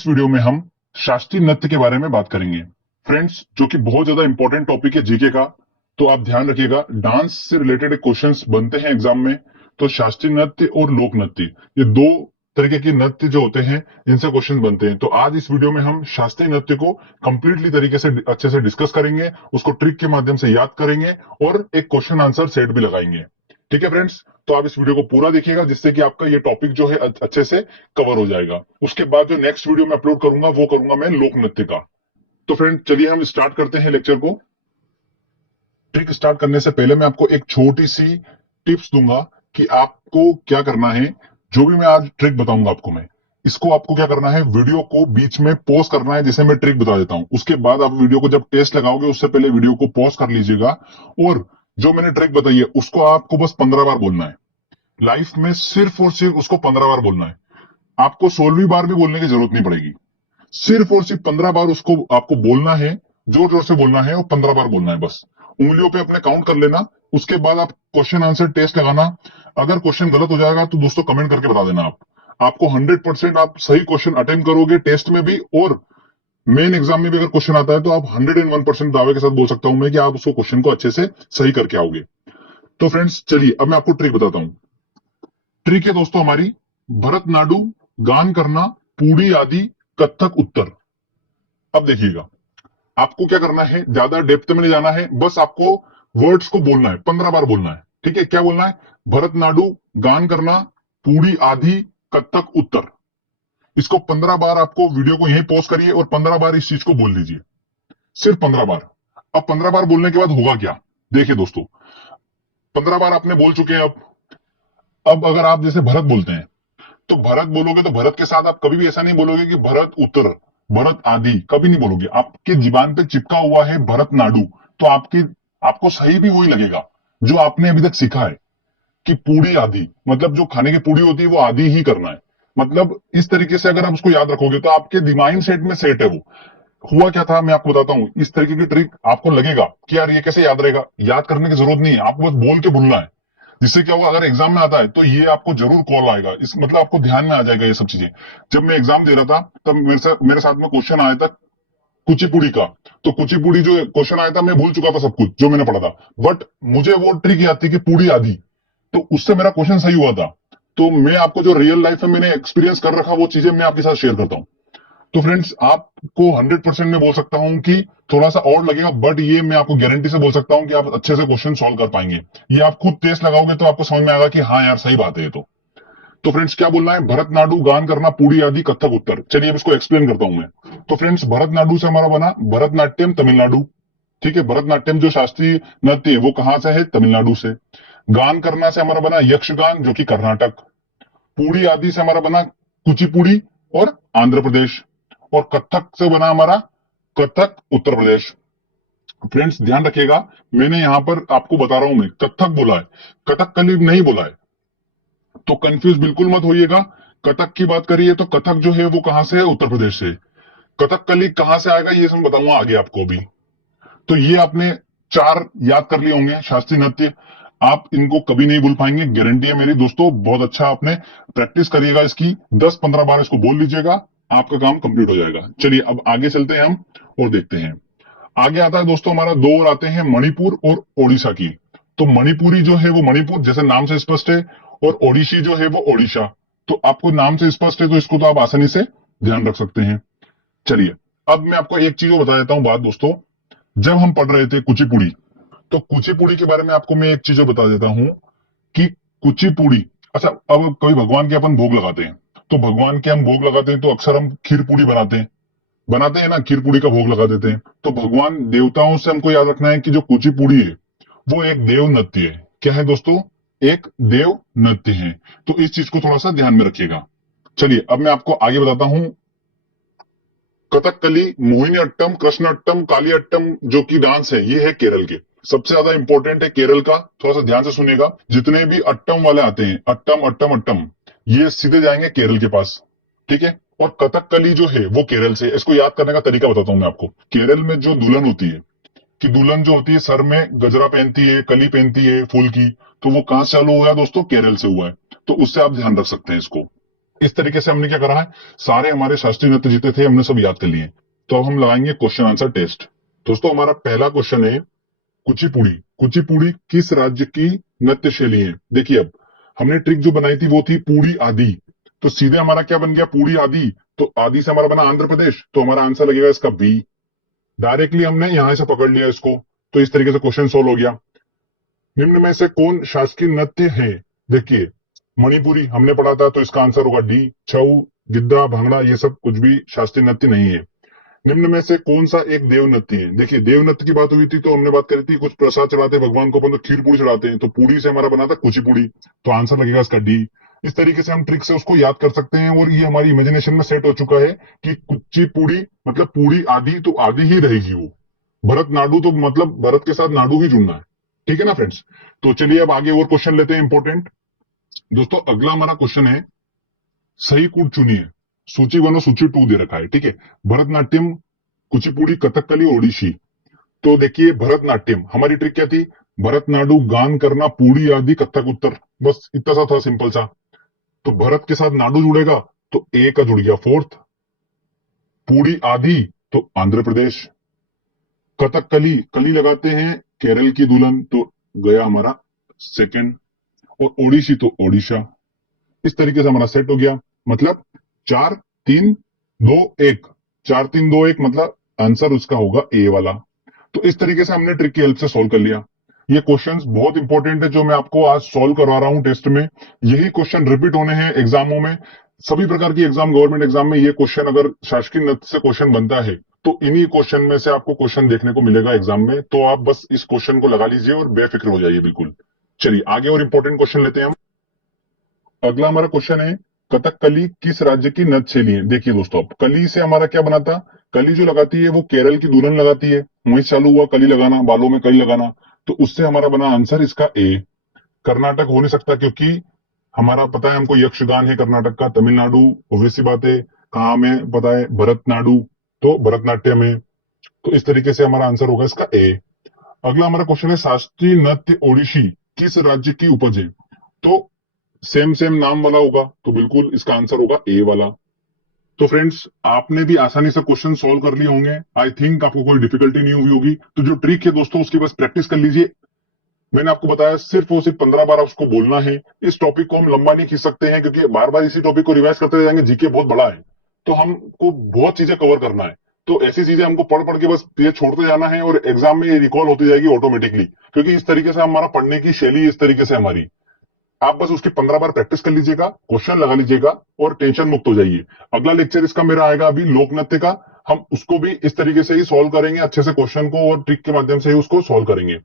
इस वीडियो में हम शास्त्रीय नृत्य के बारे में बात करेंगे फ्रेंड्स, जो कि बहुत ज्यादा इंपॉर्टेंट टॉपिक है जीके का। तो आप ध्यान रखिएगा, डांस से रिलेटेड क्वेश्चंस बनते हैं एग्जाम में। तो शास्त्रीय नृत्य और लोक नृत्य, ये दो तरीके के नृत्य जो होते हैं, इनसे क्वेश्चन बनते हैं। तो आज इस वीडियो में हम शास्त्रीय नृत्य को कंप्लीटली तरीके से अच्छे से डिस्कस करेंगे, उसको ट्रिक के माध्यम से याद करेंगे और एक क्वेश्चन आंसर सेट भी लगाएंगे। ठीक है फ्रेंड्स, तो आप इस वीडियो को पूरा देखिएगा, जिससे कि आपका ये टॉपिक जो है अच्छे से कवर हो जाएगा। उसके बाद जो नेक्स्ट वीडियो में अपलोड करूंगा वो करूंगा मैं लोक नृत्य का। तो फ्रेंड चलिए हम स्टार्ट करते हैं लेक्चर को। ट्रिक स्टार्ट करने से पहले मैं आपको एक छोटी सी टिप्स दूंगा कि आपको क्या करना है। जो भी मैं आज ट्रिक बताऊंगा आपको, मैं इसको आपको क्या करना है, वीडियो को बीच में पॉज करना है, जैसे मैं ट्रिक बता देता हूं। उसके बाद आप वीडियो को जब टेस्ट लगाओगे उससे पहले वीडियो को पॉज कर लीजिएगा और जो मैंने ट्रिक बताई है उसको आपको बस 15 बार बोलना है। लाइफ में सिर्फ और सिर्फ उसको 15 बार बोलना है। आपको 16वीं बार भी बोलने की जरूरत नहीं पड़ेगी। सिर्फ और सिर्फ 15 बार उसको आपको बोलना है, जोर जोर से बोलना है और 15 बार बोलना है बस। उंगलियों पे अपने काउंट कर लेना। उसके बाद आप क्वेश्चन आंसर टेस्ट लगाना। अगर क्वेश्चन गलत हो जाएगा तो दोस्तों कमेंट करके बता देना। आपको 100% आप सही क्वेश्चन अटेम्प्ट करोगे टेस्ट में भी, और मेन एग्जाम में भी अगर क्वेश्चन आता है तो आप 101% दावे के साथ बोल सकता हूं मैं कि आप उसको क्वेश्चन को अच्छे से सही करके आओगे। तो फ्रेंड्स चलिए अब मैं आपको ट्रिक बताता हूं। ट्रिक है दोस्तों हमारी, भरतनाट्यम, गान करना, पूड़ी आदि, कथक उत्तर। अब देखिएगा, आपको क्या करना है, ज्यादा डेप्थ में नहीं जाना है, बस आपको वर्ड्स को बोलना है, 15 बार बोलना है। ठीक है, क्या बोलना है, भरतनाट्यम, गान करना, पूड़ी आदि, कथक उत्तर। इसको 15 बार आपको वीडियो को यहीं पॉज करिए और 15 बार इस चीज को बोल लीजिए, सिर्फ 15 बार। अब 15 बार बोलने के बाद होगा क्या, देखिए दोस्तों, 15 बार आपने बोल चुके हैं। अब अगर आप जैसे भरत बोलते हैं तो भरत बोलोगे तो भरत के साथ आप कभी भी ऐसा नहीं बोलोगे कि भरत उत्तर, भरत आदि, कभी नहीं बोलोगे। आपके जीवान पे चिपका हुआ है भरतनाट्यम, तो आपको सही भी वही लगेगा जो आपने अभी तक सीखा है कि पूड़ी आदि, मतलब जो खाने की पूड़ी होती है वो आदि ही करना है। मतलब इस तरीके से अगर आप उसको याद रखोगे तो आपके दिमाग सेट में सेट है वो। हुआ क्या था मैं आपको बताता हूं। इस तरीके की ट्रिक आपको लगेगा कि यार ये कैसे याद रहेगा, याद करने की जरूरत नहीं है, आपको बस बोल के भूलना है। जिससे क्या होगा, अगर एग्जाम में आता है तो ये आपको जरूर कॉल आएगा, इस मतलब आपको ध्यान में आ जाएगा ये सब चीजें। जब मैं एग्जाम दे रहा था तब मेरे साथ में क्वेश्चन आया था कुचिपुड़ी का। तो कुचिपुड़ी जो क्वेश्चन आया था मैं भूल चुका था सब कुछ जो मैंने पढ़ा था, बट मुझे वो ट्रिक याद थी कि पूड़ी आदि, तो उससे मेरा क्वेश्चन सही हुआ था। तो मैं आपको जो रियल लाइफ में मैंने एक्सपीरियंस कर रखा वो चीजें मैं आपके साथ शेयर करता हूँ। तो फ्रेंड्स आपको 100% में बोल सकता हूं कि थोड़ा सा और लगेगा, बट ये मैं आपको गारंटी से बोल सकता हूं कि आप अच्छे से क्वेश्चन सॉल्व कर पाएंगे। ये आप खुद टेस्ट लगाओगे तो आपको समझ में आएगा कि हाँ यार सही बात है ये तो फ्रेंड्स क्या बोलना है, भरतनाट्यम, गान करना, पूड़ी आदि, कथक उत्तर। चलिए अब इसको एक्सप्लेन करता हूं मैं। तो फ्रेंड्स भरतनाट्यम से हमारा बना भरतनाट्यम तमिलनाडु। ठीक है, भरतनाट्यम जो शास्त्रीय नृत्य है वो कहां से है, तमिलनाडु से। गान करना से हमारा बना यक्षगान जो कि कर्नाटक। पूड़ी आदि से हमारा बना कुचिपुड़ी और आंध्र प्रदेश। और कथक से बना हमारा कथक उत्तर प्रदेश। फ्रेंड्स ध्यान रखिएगा, मैंने यहां पर आपको बता रहा हूं, मैं कथक बोला है, कथकली नहीं बोला है, तो कंफ्यूज बिल्कुल मत होइएगा। कथक की बात करिए तो कथक जो है वो कहां से है, उत्तर प्रदेश से। कथकली कहां से आएगा ये मैं बताऊंगा आगे आपको अभी। तो ये आपने 4 याद कर लिए होंगे शास्त्रीय नृत्य। आप इनको कभी नहीं भूल पाएंगे, गारंटी है मेरी दोस्तों। बहुत अच्छा आपने प्रैक्टिस करिएगा इसकी, 10-15 बार इसको बोल लीजिएगा, आपका काम कंप्लीट हो जाएगा। चलिए अब आगे चलते हैं हम और देखते हैं। आगे आता है दोस्तों हमारा, 2 और आते हैं, मणिपुर और ओडिशा की। तो मणिपुरी जो है वो मणिपुर जैसे नाम से स्पष्ट है, और ओडिशी जो है वो ओडिशा। तो आपको नाम से स्पष्ट है तो इसको तो आप आसानी से ध्यान रख सकते हैं। चलिए अब मैं आपको एक चीज बता देता हूं बात दोस्तों। जब हम पढ़ रहे थे कुचिपुड़ी, तो कुचिपुड़ी के बारे में आपको मैं एक चीज बता देता हूं कि कुचिपुड़ी, अच्छा अब कभी भगवान के अपन भोग लगाते हैं, तो भगवान के हम भोग लगाते हैं तो अक्सर हम खीर पूड़ी बनाते हैं ना, खीर पूड़ी का भोग लगा देते हैं। तो भगवान देवताओं से हमको याद रखना है कि जो कुचिपुड़ी है वो एक देव नृत्य है। क्या है दोस्तों, एक देव नृत्य है। तो इस चीज को थोड़ा सा ध्यान में रखिएगा। चलिए अब मैं आपको आगे बताता हूं। कथकली, मोहिनीअट्टम, कृष्णाट्टम, कालियाट्टम जो कि डांस है ये है केरल के। सबसे ज्यादा इंपॉर्टेंट है केरल का, थोड़ा सा ध्यान से सुनिएगा। जितने भी अट्टम वाले आते हैं, अट्टम अट्टम अट्टम, ये सीधे जाएंगे केरल के पास। ठीक है, और कथकली जो है वो केरल से। इसको याद करने का तरीका बताता हूं मैं आपको। केरल में जो दुल्हन होती है, कि दुल्हन जो होती है सर में गजरा पहनती है, कली पहनती है फूल की, तो वो कहां से चालू हुआ है दोस्तों, केरल से हुआ है। तो उससे आप ध्यान रख सकते हैं इसको। इस तरीके से हमने क्या करा है, सारे हमारे शास्त्रीय नृत्य जितने थे हमने सब याद कर लिए। तो अब हम लगाएंगे क्वेश्चन आंसर टेस्ट। दोस्तों हमारा पहला क्वेश्चन है, कुचिपुड़ी। कुचिपुड़ी किस राज्य की नृत्य शैली है? देखिए अब हमने ट्रिक जो बनाई थी वो थी पूड़ी आदि, तो सीधे हमारा क्या बन गया, पूड़ी आदि। तो आदि से हमारा बना आंध्र प्रदेश, तो हमारा आंसर लगेगा इसका बी। डायरेक्टली हमने यहां से पकड़ लिया इसको, तो इस तरीके से क्वेश्चन सोल्व हो गया। निम्न में से कौन शासकीय नृत्य है? देखिए मणिपुरी हमने पढ़ा था, तो इसका आंसर होगा डी। छऊ, गिद्दा, भांगड़ा ये सब कुछ भी शास्त्रीय नृत्य नहीं है। निम्न में से कौन सा एक देव नृत्य है? देखिए देव नृत्य की बात हुई थी तो हमने बात करी थी, कुछ प्रसाद चढ़ाते हैं भगवान को, अपन तो खीर पूरी चढ़ाते हैं, तो पूरी से हमारा बना था कुचिपुड़ी, तो आंसर लगेगा इसका डी। इस तरीके से हम ट्रिक से उसको याद कर सकते हैं, और ये हमारी इमेजिनेशन में सेट हो चुका है कि कुचिपुड़ी मतलब पूरी आदि, तो आदि ही रहेगी वो। भरत नाडु तो मतलब भरत के साथ नाडु ही जुड़ना है, ठीक है ना फ्रेंड्स। तो चलिए अब आगे और क्वेश्चन लेते हैं इंपॉर्टेंट। दोस्तों अगला हमारा क्वेश्चन है, सही कूट चुनिए। सूची 1 और सूची 2 दे रखा है, ठीक है। भरतनाट्यम, कुचिपुड़ी, कथकली, ओडिसी। तो देखिए भरतनाट्यम हमारी ट्रिक क्या थी, भरतनाडु गान करना, पूड़ी आदि, कथक उत्तर, बस इतना सा था, सिंपल सा। तो भरत के साथ नाडु जुड़ेगा तो ए का जुड़ गया फोर्थ, पूड़ी आदि तो आंध्र प्रदेश, कथकली कली लगाते हैं केरल की दुल्हन, तो गया हमारा सेकंड, और ओडिसी तो ओडिशा। इस तरीके से हमारा सेट हो गया, मतलब 4-3-2-1, 4-3-2-1 मतलब आंसर उसका होगा ए वाला। तो इस तरीके से हमने ट्रिक की हेल्प से सोल्व कर लिया। ये क्वेश्चंस बहुत इंपॉर्टेंट है जो मैं आपको आज सोल्व करवा रहा हूं टेस्ट में। यही क्वेश्चन रिपीट होने हैं एग्जामों में, सभी प्रकार की एग्जाम, गवर्नमेंट एग्जाम में ये क्वेश्चन अगर शासकीय नृत्य से क्वेश्चन बनता है तो इन्हीं क्वेश्चन में से आपको क्वेश्चन देखने को मिलेगा एग्जाम में। तो आप बस इस क्वेश्चन को लगा लीजिए और बेफिक्र हो जाइए बिल्कुल। चलिए आगे और इंपॉर्टेंट क्वेश्चन लेते हैं हम। अगला हमारा क्वेश्चन है, कथकली किस राज्य की नृत्य शैली है? देखिए दोस्तों अब कली से हमारा क्या बना था, कली जो लगाती है वो केरल की दुल्हन लगाती है, वहीं से चालू हुआ कली लगाना, बालों में कली लगाना, तो उससे हमारा बना आंसर इसका ए। कर्नाटक हो नहीं सकता क्योंकि हमारा पता है हमको यक्षगान है कर्नाटक का। तमिलनाडु ऑब्वियस सी बात है, कहाँ में पता है, भरतनाडु, तो भरतनाट्यम है। तो इस तरीके से हमारा आंसर होगा इसका ए। अगला हमारा क्वेश्चन है, शास्त्रीय नृत्य ओडिसी किस राज्य की उपज है? तो सेम सेम नाम वाला होगा, तो बिल्कुल इसका आंसर होगा ए वाला। तो फ्रेंड्स आपने भी आसानी से क्वेश्चन सोल्व कर लिए होंगे, आई थिंक आपको कोई डिफिकल्टी नहीं हुई होगी। तो जो ट्रिक है दोस्तों उसकी बस प्रैक्टिस कर लीजिए। मैंने आपको बताया सिर्फ और सिर्फ 15 बार उसको बोलना है। इस टॉपिक को हम लंबा नहीं खींच सकते हैं क्योंकि बार बार इसी टॉपिक को रिवाइज करते रह जाएंगे, जीके बहुत बड़ा है, तो हमको बहुत चीजें कवर करना है। तो ऐसी चीजें हमको पढ़ पढ़ के बस ये छोड़ते जाना है और एग्जाम में ये रिकॉल होती जाएगी ऑटोमेटिकली, क्योंकि इस तरीके से हमारा पढ़ने की शैली इस तरीके से हमारी। आप बस उसकी 15 बार प्रैक्टिस कर लीजिएगा, क्वेश्चन लगा लीजिएगा और टेंशन मुक्त हो जाइए। अगला लेक्चर इसका मेरा आएगा अभी लोक नृत्य का, हम उसको भी इस तरीके से ही सॉल्व करेंगे, अच्छे से क्वेश्चन को और ट्रिक के माध्यम से ही उसको सॉल्व करेंगे।